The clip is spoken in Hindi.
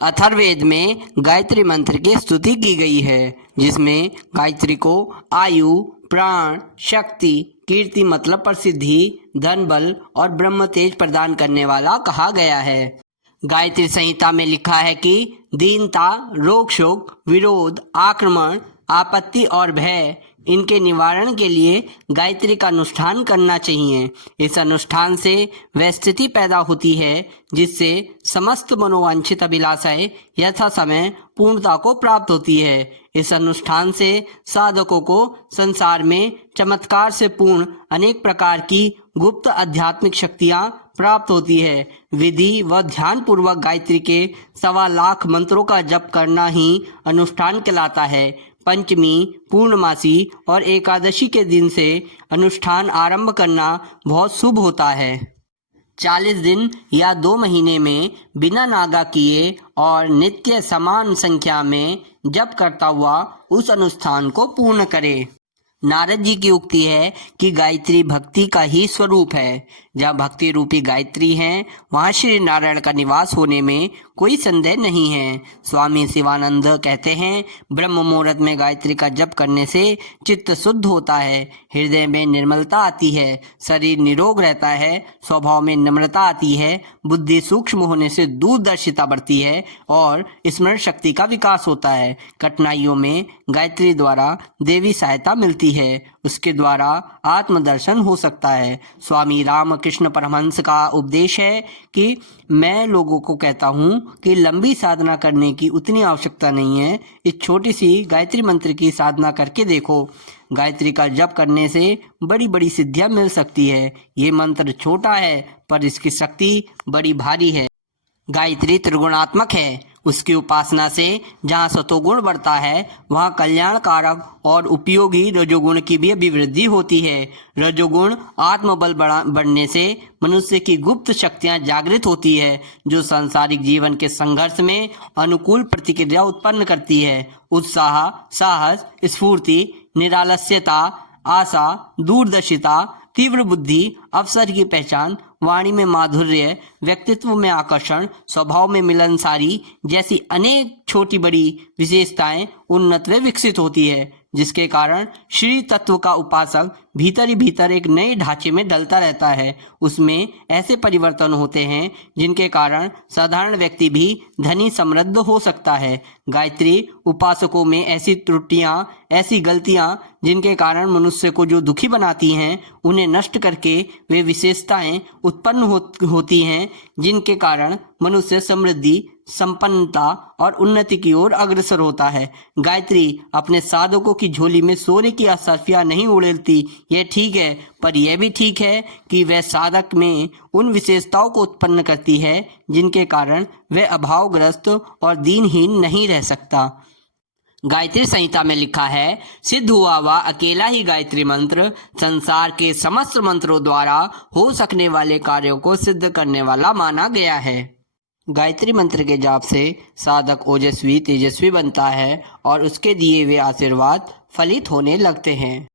अथर्ववेद में गायत्री मंत्र की स्तुति की गई है, जिसमें गायत्री को आयु, प्राण, शक्ति, कीर्ति मतलब प्रसिद्धि, धन बल और ब्रह्म तेज प्रदान करने वाला कहा गया है। गायत्री संहिता में लिखा है कि दीनता, रोग शोक, विरोध, आक्रमण, आपत्ति और भय, इनके निवारण के लिए गायत्री का अनुष्ठान करना चाहिए। इस अनुष्ठान से वह स्थिति पैदा होती है जिससे समस्त मनोवांछित अभिलाषाएं यथा समय पूर्णता को प्राप्त होती है। इस अनुष्ठान से साधकों को संसार में चमत्कार से पूर्ण अनेक प्रकार की गुप्त आध्यात्मिक शक्तियां प्राप्त होती है। विधि व ध्यान पूर्वक गायत्री के 1.25 लाख मंत्रों का जप करना ही अनुष्ठान कहलाता है। पंचमी, पूर्णमासी और एकादशी के दिन से अनुष्ठान आरंभ करना बहुत शुभ होता है। 40 दिन या 2 महीने में बिना नागा किए और नित्य समान संख्या में जप करता हुआ उस अनुष्ठान को पूर्ण करे। नारद जी की उक्ति है कि गायत्री भक्ति का ही स्वरूप है। जहाँ भक्ति रूपी गायत्री है, वहाँ श्री नारायण का निवास होने में कोई संदेह नहीं है। स्वामी शिवानंद कहते हैं, ब्रह्म मुहूर्त में गायत्री का जप करने से चित्त शुद्ध होता है, हृदय में निर्मलता आती है, शरीर निरोग रहता है, स्वभाव में नम्रता आती है, बुद्धि सूक्ष्म होने से दूरदर्शिता बढ़ती है और स्मरण शक्ति का विकास होता है। कठिनाइयों में गायत्री द्वारा देवी सहायता मिलती है, उसके द्वारा आत्मदर्शन हो सकता है। स्वामी रामकृष्ण परमहंस का उपदेश है कि मैं लोगों को कहता हूँ कि लंबी साधना करने की उतनी आवश्यकता नहीं है, इस छोटी सी गायत्री मंत्र की साधना करके देखो। गायत्री का जप करने से बड़ी बड़ी सिद्धियां मिल सकती है। ये मंत्र छोटा है पर इसकी शक्ति बड़ी भारी है। गायत्री त्रिगुणात्मक है। उसकी उपासना से जहाँ सतोगुण बढ़ता है, वहाँ कल्याणकारक और उपयोगी रजोगुण की भी अभिवृद्धि होती है। रजोगुण आत्मबल बढ़ने से मनुष्य की गुप्त शक्तियाँ जागृत होती है, जो सांसारिक जीवन के संघर्ष में अनुकूल प्रतिक्रिया उत्पन्न करती है। उत्साह, साहस, स्फूर्ति, निरालस्यता, आशा, दूरदर्शिता, तीव्र बुद्धि, अवसर की पहचान, वाणी में माधुर्य, व्यक्तित्व में आकर्षण, स्वभाव में मिलनसारी जैसी अनेक छोटी बड़ी विशेषताएं उन्नत व विकसित होती है, जिसके कारण श्री तत्व का उपासक भीतर ही भीतर एक नए ढांचे में ढलता रहता है। उसमें ऐसे परिवर्तन होते हैं जिनके कारण साधारण व्यक्ति भी धनी समृद्ध हो सकता है। गायत्री उपासकों में ऐसी त्रुटियां, ऐसी गलतियां जिनके कारण मनुष्य को जो दुखी बनाती हैं, उन्हें नष्ट करके वे विशेषताएं उत्पन्न होती हैं जिनके कारण मनुष्य समृद्धि, संपन्नता और उन्नति की ओर अग्रसर होता है। गायत्री अपने साधकों की झोली में सोने की असरफियां नहीं उड़ेलती, यह ठीक है, पर यह भी ठीक है कि वह साधक में उन विशेषताओं को उत्पन्न करती है जिनके कारण वह अभावग्रस्त और दीनहीन नहीं रह सकता। गायत्री संहिता में लिखा है, सिद्ध हुआ वह अकेला ही गायत्री मंत्र संसार के समस्त मंत्रों द्वारा हो सकने वाले कार्यों को सिद्ध करने वाला माना गया है। गायत्री मंत्र के जाप से साधक ओजस्वी तेजस्वी बनता है और उसके दिए हुए आशीर्वाद फलित होने लगते हैं।